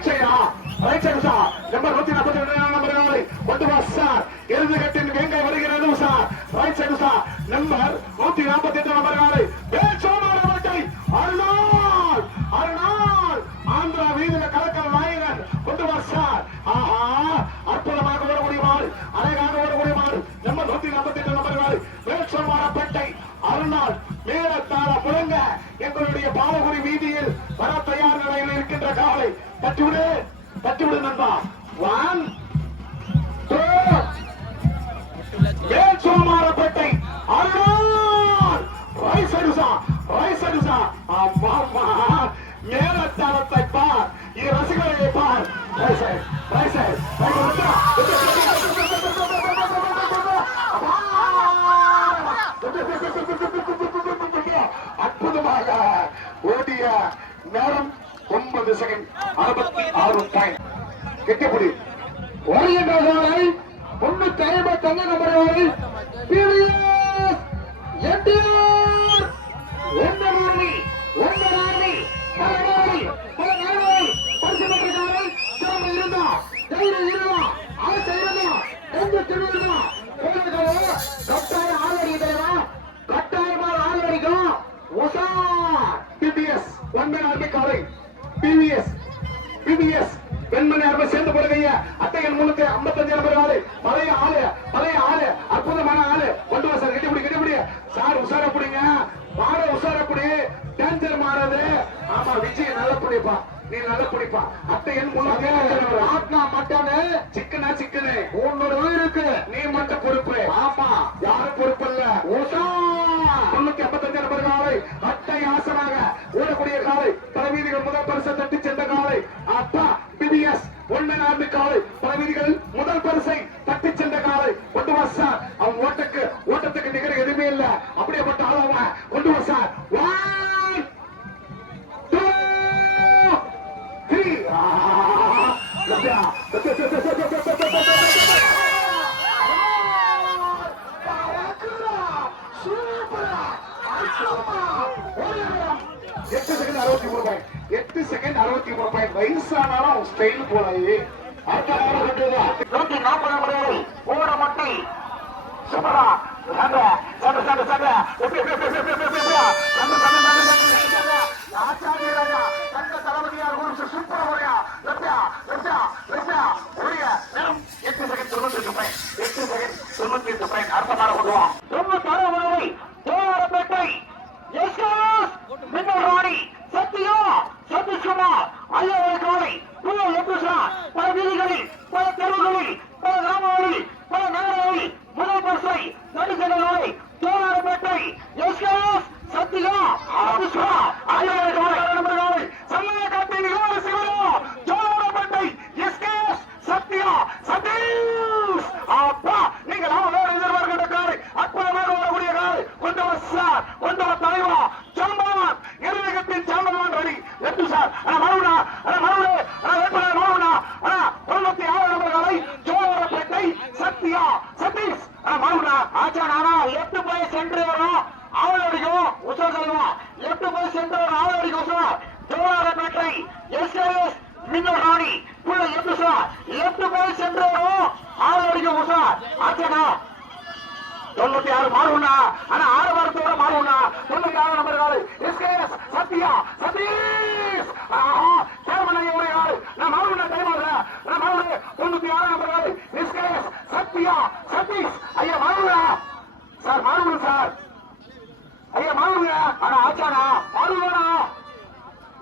Right சைடா right side sir number 142 number காலை கொண்டு வா சார் இறுதி கட்டின் வேங்கை வருகிறது sir right side sir number 148 number காலை பேச்சோமாரவட்டை அருணாள் அருணாள் ஆந்திரா வீதியில கலக்கல் நாயகன் கொண்டு வா சார் ஆஹா அற்புதமாக ஓடக்கூடிய மாடு அழகாக ஓடக்கூடிய மாடு நம்பர் 148 நம்பர் காலை பேச்சோமாரப்பேட்டை அருணாள் மேலத்தாள முழங்க எங்களுடைய பாலகுடி வீதியில் வர தயார் நிலையில் இருக்கின்ற காலை தட்டிவிடு நண்பா 1 2 சோமாரப்பேட்டை அருணாள் ரைசடுசா அம்மா மேலத்தாளத்தை பார் இது ரசிகர்களை பார் அற்புதமாக ஓடிய நேரம் 9 செகண்ட் 66 பாயிண்ட் கெட்டிப்புடி வருகின்ற காலை 355 நம்பர் காலை பெண்மணி அருமை சேர்ந்து போடுங்க அத்தைகள் 355 நம்பர் ஆளு பழைய ஆளு அற்புதமான ஆளு கொண்டு வா சார் கெட்டிப்பிடி சார் உஷார பிடிங்க மாற உஷார பிடி டேஞ்சர் மாறது ஆமா விஜய் நல்ல பிடிப்பா நீ நல்ல பிடிப்பா அத்தைகள் 355 மட்டானு சிக்கனு உன்னோட இருக்கு நீ மட்டும் பொறுப்பு ஆமா யாரும் பொறுப்பு இல்ல உஷா 355 நம்பர் காலை அட்டை ஆசனாக ஓடக்கூடிய காலை தலைவீதிகள் முதல் பரிசை தட்டி சென்ற காலை அப்பா பிபிஎஸ் ஒன்மேன் ஆர்மி காலை தலைவீதிகள் முதல் பரிசை தட்டி சென்ற காலை கொண்டு வா சார் அவன் ஓட்டத்துக்கு நிகர எதுவுமே இல்ல அப்படியேப்பட்ட ஆளவ கொண்டு வா சார் 1 2 8 செகண்ட் 63 பாயிண்ட் வயசானாலும் ஸ்டைல் போறாயே ஓட மட்டை சூப்பரா தளபதியார் ஒரு சூப்பரா ஓடியா 8 செகண்ட் 98 பாயிண்ட் அர்த்தமான கொண்டுவான் ரொம்ப தரவரை தேவரப்பேட்டை ராணி சத்யா சதீஷ்குமார் ஐயாவை காலை பல வீதிகளில் பல தெருவுகளில் பல கிராமங்களில் பல நகரங்களில் முதல் பரிசை நடிக்கிற நாளை தேவரப்பேட்டை சத்யா சதீஷ்குமார் ஐயாவை காலை நம்பர்கள் சமய காட்டின் தேவரப்பேட்டை சத்யா சதீஷ் அப்பா நீங்கள் அவரோடு எதிர்பார்க்கின்ற காலை அற்புதமாக வரக்கூடிய காலை கொண்டு வா சார் கொண்டு வா தலைவா சாம்பவான் இறுதிக்கத்தின் சாம்பவான் ரெடி எட்டு சார் மறுபடியா மறுபடியா 96 நம்பர் காலை தேவரப்பேட்டை சத்யா சதீஷ் மறுபடியா ஆச்சா நானா 8 போய் சென்று வரும் அவளடிக்கும் உசர் தலைவா 8 போய் சென்று வரும் அவளடிக்கும் உசர் தேவரப்பேட்டை எஸ்கேஎஸ் மின்னல் ராணி புள்ள 8 சார் 8 போய் சென்று வரும் அவளடிக்கும் உசர் ஆச்சா 96 மாறுவா ஆனா 6 வாரத்தோட மாறுவா 96 நம்பர் காலை எஸ்கேஎஸ் சத்யா சதீஷ் தேர்மனைய உடைய காலை நான் மாறுவா டைம் ஆகுது நான் மாறுவது 96 நம்பர் காலை எஸ்கேஎஸ் சத்யா சதீஷ் ஐயா மாறுவா சார் மாறுவா சார் ஐயா மாறுவா ஆனா ஆச்சானா மாறுவானா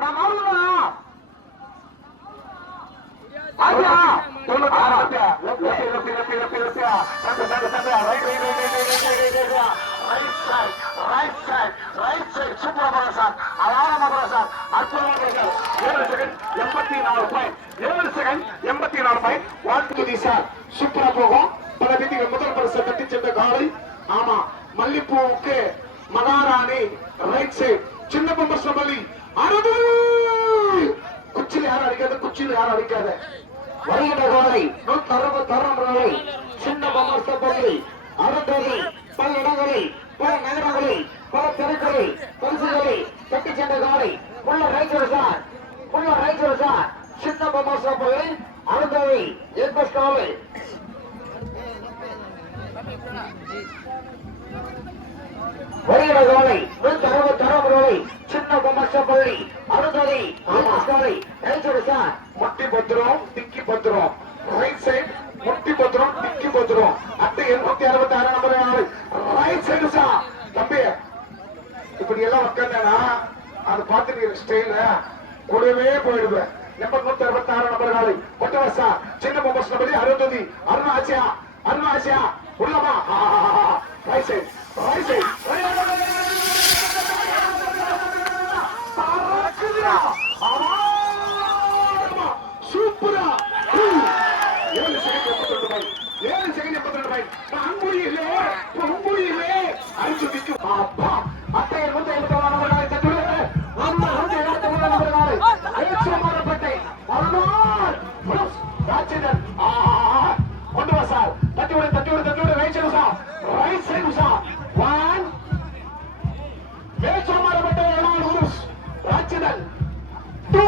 நான் மாறுவா ஆச்சா 96 சூப்பரா போகும் பல வீதிகள் முதல் பரிசு கட்டி சென்ற காலை ஆமா மல்லிப்பூவுக்கு மகாராணி ரைட் சைட் சின்ன பொம்பஸ்லி குச்சியில் யாரும் அடிக்காது வருகின்ற காலை 166 சின்ன பொம்பஸ்லி அருந்ததி பல இடங்களில் பல நகரங்களில் பல தெருக்களில் பரிசுகளில் கட்டி சென்ற காலை உள்ள ரைச்சர் சார் சின்ன பொம்மாசாப்பள்ளி அடுத்தவை எம்பஸ் காலை வருகிற காலை 160 சின்ன பொம்மாசாப்பள்ளி அடுத்தவை எம்பஸ் காலை சார் முட்டி பத்திரம் டிக்கி பத்திரம் ரைட் சைடு முட்டி பத்திரம் டிக்கி பத்திரம் அட்டை 866 நம்பர் ரைட் சைடு சார் தம்பி இப்படி எல்லாம் உட்காந்தா அது பார்த்துட்டு ஸ்டைல கூடவே போயிடுவேன். நம்பர் 166 நம்பர் காலை கொண்டு வசா சின்ன பொம்மஸ் நம்பர் 60 அருணாச்சியா உள்ளமா ரைட் சைடு சூப்பரா 7 செகண்ட் 82 அங்குடியிலே அரிச்சு நிற்கும் அப்பா அட்டையை 154 நம்பர் காலை தட்டுவது நம்ம 173 நம்பர் காலை ஐயமாரப்பட்டை மறுநாள் ராஜேந்தர் கொண்டு வா சார் தட்டிவிடு ரைட் சைடு சார் 1 மேச்சமாரப்பட்டை ராஜேந்தர் 2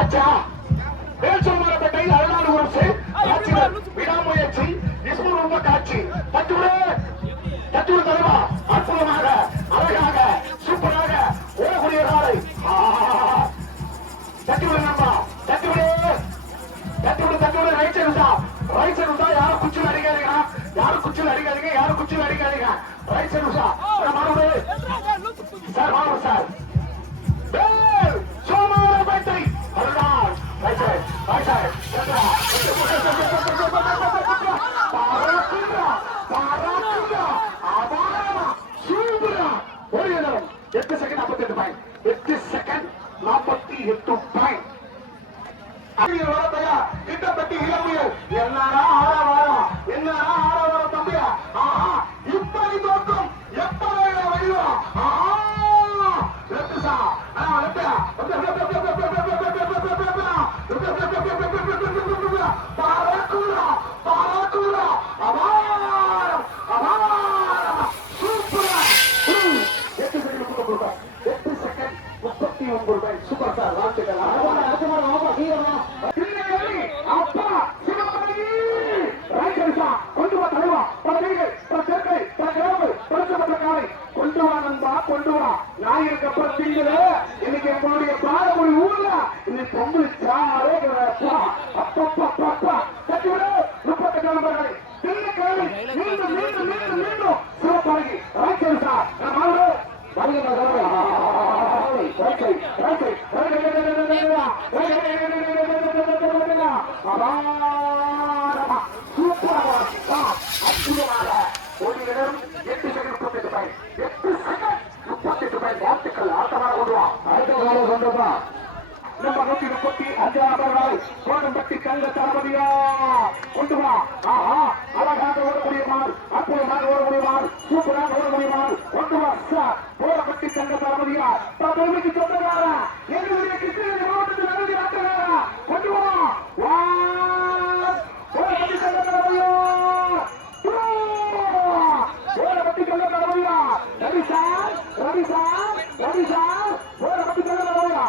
அச்சா மேச்சமாரப்பட்டை அருணாடு குருசு ராஜேந்தர் விடாமுயற்சி இஸ்மூர் காட்சி தட்டுவிடு தலைவா அற்புதமாக அழகாக சூப்பராக ஓடக்கூடிய காலை தட்டிவிடு நம்பா தட்டிவிடு ரைட் சைடு சா யாரும் குச்சில் அடிக்காதீங்க ரைட் சைடு சா மாறும் சார் சோமாரப்பேட்டை அருணாள் ரைட் சைடு ஒரு இடம் 8 செகண்ட் 48 பாயிண்ட் 8 செகண்ட் 48 பாயிண்ட் கிட்டப்பட்டி இளமுயல் என்னடா ஆட வாரம் தம்பியா இப்படி தோற்றம் எப்ப வடிவம் சூப்பர் சார் அப்பா கொண்டு வா தலைவா கொண்டு வா நண்பா கொண்டு வா ஞாயிற்கு அப்புறம் தீங்குல இன்னைக்கு எங்களுடைய பாலமொழி ஊர்ல இன்னைக்கு பொங்கல் சாரே அப்பா தட்டிவிடு 38 நம்பர்களை மீண்டும் சிறப்பாகி ராஜேந்திர சார் கோடம்பட்டி கங்க தளபதியா கொண்டு வா அழகாக ஓடக்கூடிய மாறு அற்புதமாக ஓடக்கூடிய மாறு சூப்பராக ஓடக்கூடிய மாறு கொண்டு வா சார் கோடம்பட்டி கங்க தளபதியா பெருமைக்கு சொந்தக்காரா எங்களுடைய கிருஷ்ணகிரி மாவட்டத்தில் நன்றி ஆட்டக்காரா கொண்டு வா கோடம்பட்டி கங்க தளபதியா கோடம்பட்டி கங்க தளபதியா ரவி சார் கோடம்பட்டி கங்க தளபதியா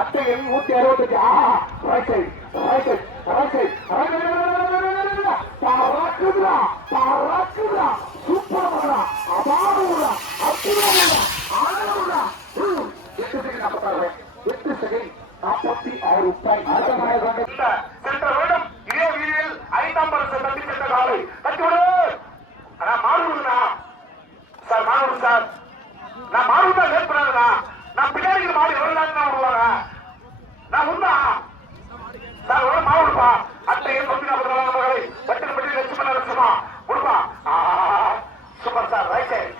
அட்டை 165 சூப்பரா அபாரா அற்புதமா 8 செகண்ட் 46 பாயிண்ட் சென்ற வருடம் இதே வீதியில் 5ஆம் பரிசு தட்டி சென்ற காலை தட்டிவிடு மாறுவா சார் நான் மாறுவதா லேட் பண்ணாதுண்ணா நான் பின்னாடி மாறி வரலான்னு விடுவாங்க நான் உண்டா சார் ஒரு மாவுடுப்பா அட்டை 144 நம்பர்களை பட்டு லட்சுமண லட்சமா கொடுப்பா சூப்பர் சார் ரைட் சைடு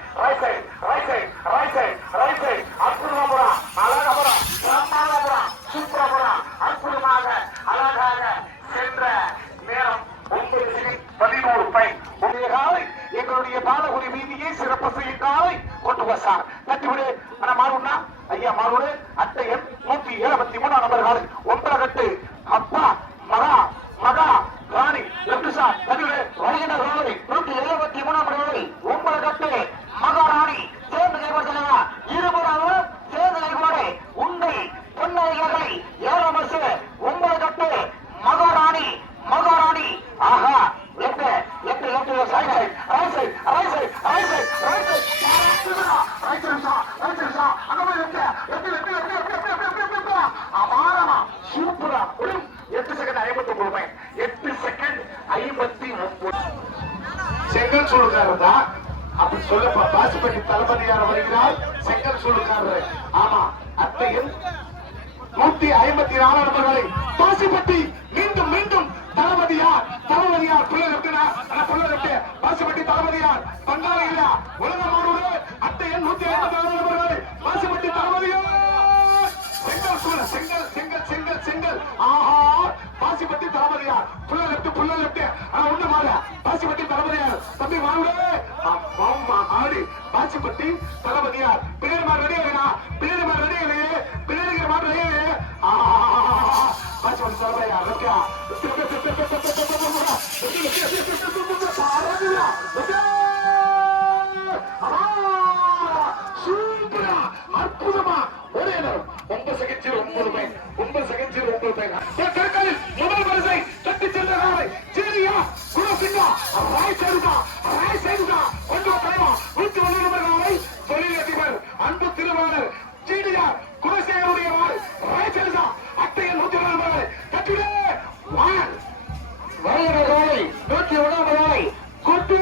அற்புதமா போறா அழகா போறா பிரம்மாண்டமா போறா சூப்பரா போறா அற்புதமாக அழகாக சென்ற நேரம் 9 செகண்ட் 11 பாயிண்ட் உங்களுடைய காலை எங்களுடைய பாலகுடி வீதியை சிறப்பு செய்யும் காலை கொண்டு வா சார் தட்டிவிடு மாறுனா ஐயா மாறுடு செங்கல் சூழ்காரர் தான் அப்படி சொல்ல பாசிப்பட்டி தளபதியார் வருகிறார். செங்கல் சூழ்காரர். ஆமா, அத்தையில் 154 நபர்களை பாசிப்பட்டி மீண்டும் மீண்டும் தளபதியார் பாசிப்பட்டி தளபதியார் பங்காளி இல்ல உலக மாணவர்களே. அத்தையில் 154 நபர்களை பாசிப்பட்டி தளபதியார் செங்கல் செங்கல் செங்கல் செங்கல். ஆஹா, பாசிப்பட்டி தளபதியார் புள்ள லெப்ட் ஆனா ஒண்ணு மாற பாசிப்பட்டி தளபதியார் தம்பி மாணவர்களே. ஆடி பாசிப்பட்டி தளபதியார் பின்னாடி மாதிரி ரெடி ஆகா பின்னாடி மாதிரி ரெடி ஆகலையே பின்னாடிங்கிற மாதிரி ரெடி பாசிப்பட்டி தளபதியார் சூப்பரா அற்புதமா ஒரே நேரம் 9 செகண்ட் 9 பையன் 9 செகண்ட் 9 பையன் முதல் வரிசை தட்டி சென்ற காலை சரியா குலசிங்கா ராய் சேருகா கொண்டு தலைவா 101 நம்பர் காலை தொழிலதிபர் அன்பு திருவாளர் ஜிடிஆர் குலசேகருடைய ராய் சேருகா அட்டையில் 101 நம்பர் தட்டிலே வருகிற காலை 101 நம்பர் கொண்டு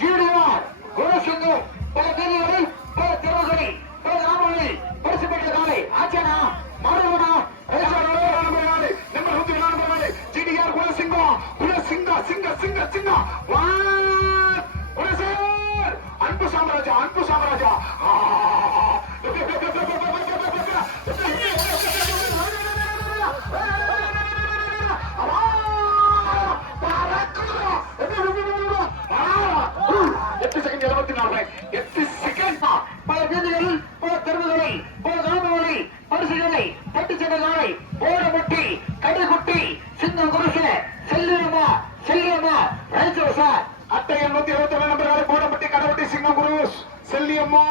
ஜிடிஆர் குலசிங்கம் பல தேதிகளில் பல தெருவுகளில் பல கிராமங்களில் பரிசு பெற்ற காலை ஆச்சானா மாறுவனா அன்பு சாம்ராஜா பல வீதிகளில் பல தெருவுகளில் பல கிராமங்களில் பரிசுகளை தட்டி சென்ற நாளை போடமுட்டி கடைக்குட்டி சின்ன குருசு செல்லியம்மா ரைச்சோசா அட்டை 821 நம்பர்கள் போடமுட்டி கடைக்குட்டி சிங்கம் குருஸ் செல்லியம்மா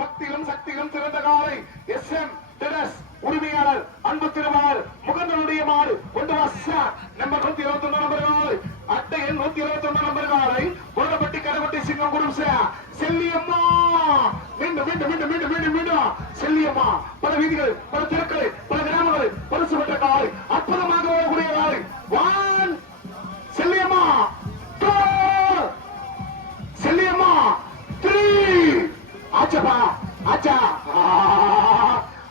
பக்தியிலும் சக்தியிலும் சிறந்த காலை SM டெரஸ் உரிமையாளர் அன்பு திருமால் முகந்தனுடைய மாடு கொண்டு வாசா நம்பர் 121 நம்பர்கள் அட்டை 121 நம்பர்களை போடமுட்டி கடைக்குட்டி சிங்கம் குருஸ் செல்லியம்மா மீண்டும் செல்லியம்மா பல வீதிகள் பல தெருக்களை பல கிராமங்கள் பரிசு பெற்ற காலை அற்புதமாக வரக்கூடிய காலை 1 செல்லியம்மா 2 செல்லியம்மா 3 ஆச்சப்பா ஆச்சா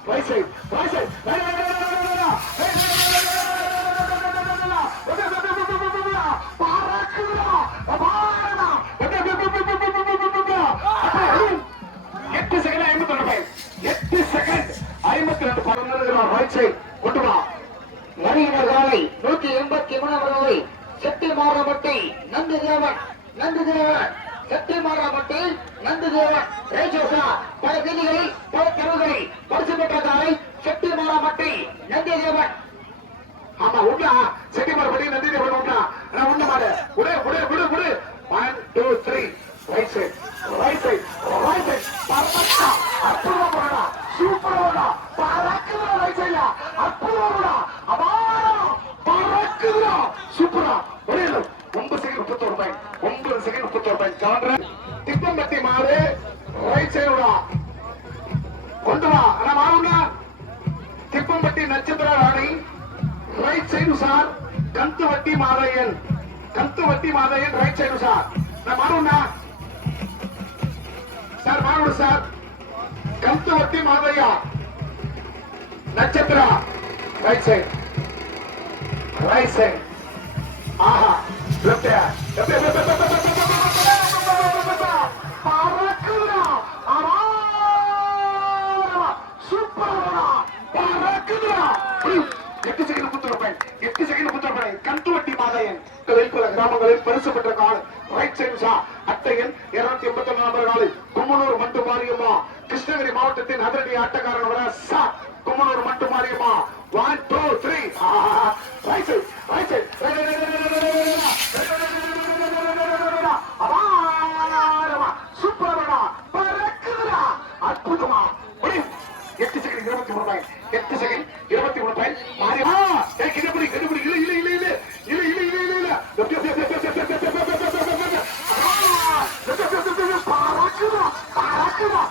வயசை வருகிற காலை 183 செட்டி மாறப்பட்டி நந்துதேவன் செட்டி மாறப்பட்டி நந்துதேவன் ரேஜோசா பல வீதிகளில் பல தெருவுகளில் பரிசு பெற்ற காலை செட்டி மாறப்பட்டி நந்திதேவன். ஆமா உண்டா செட்டி மாறப்பட்டி நந்திதேவன் உண்டா உண்ட மாடு உடே 1 2 3 ரைட் சைட் அற்புதமா சூப்பரா பறக்குதா ரைட் சைட்ல அற்புதமா பறக்குதா சூப்பரா ஒரே 9 செகண்ட் 31 பாயிண்ட் கவுண்டர் திப்பம்பட்டி மாடு ரைட் சைடுடா கொண்டு வா அண்ணா மாறுங்க திப்பம்பட்டி நட்சத்திர ராணி ரைட் சைடு சார் கந்துவட்டி மாதையன் ரைட் சைடு சார் நான் மாறுங்க சார் மாறுங்க சார் கந்துவட்டி மாதையா நட்சத்திர ரைட் சைடு ஆஹா கந்துவட்டி மாதையன் பல கிராமங்களில் பரிசு பெற்ற காலம் ரைட் சைடு அட்டையன் 281 நம்பர் காலை கும்மனூர் மட்டு மாரியம்மா கிருஷ்ணகிரி மாவட்டத்தின் அதிரடி ஆட்டக்காரன் கும்மனூர் மட்டு மாரியம்மா 1 2 3 ரைட் சைடு சூப்பரா பறக்குதா அற்புதமா 8 second 23 point 8 second 23 point Mariyamma கெடுபடி இல்ல பறக்குதா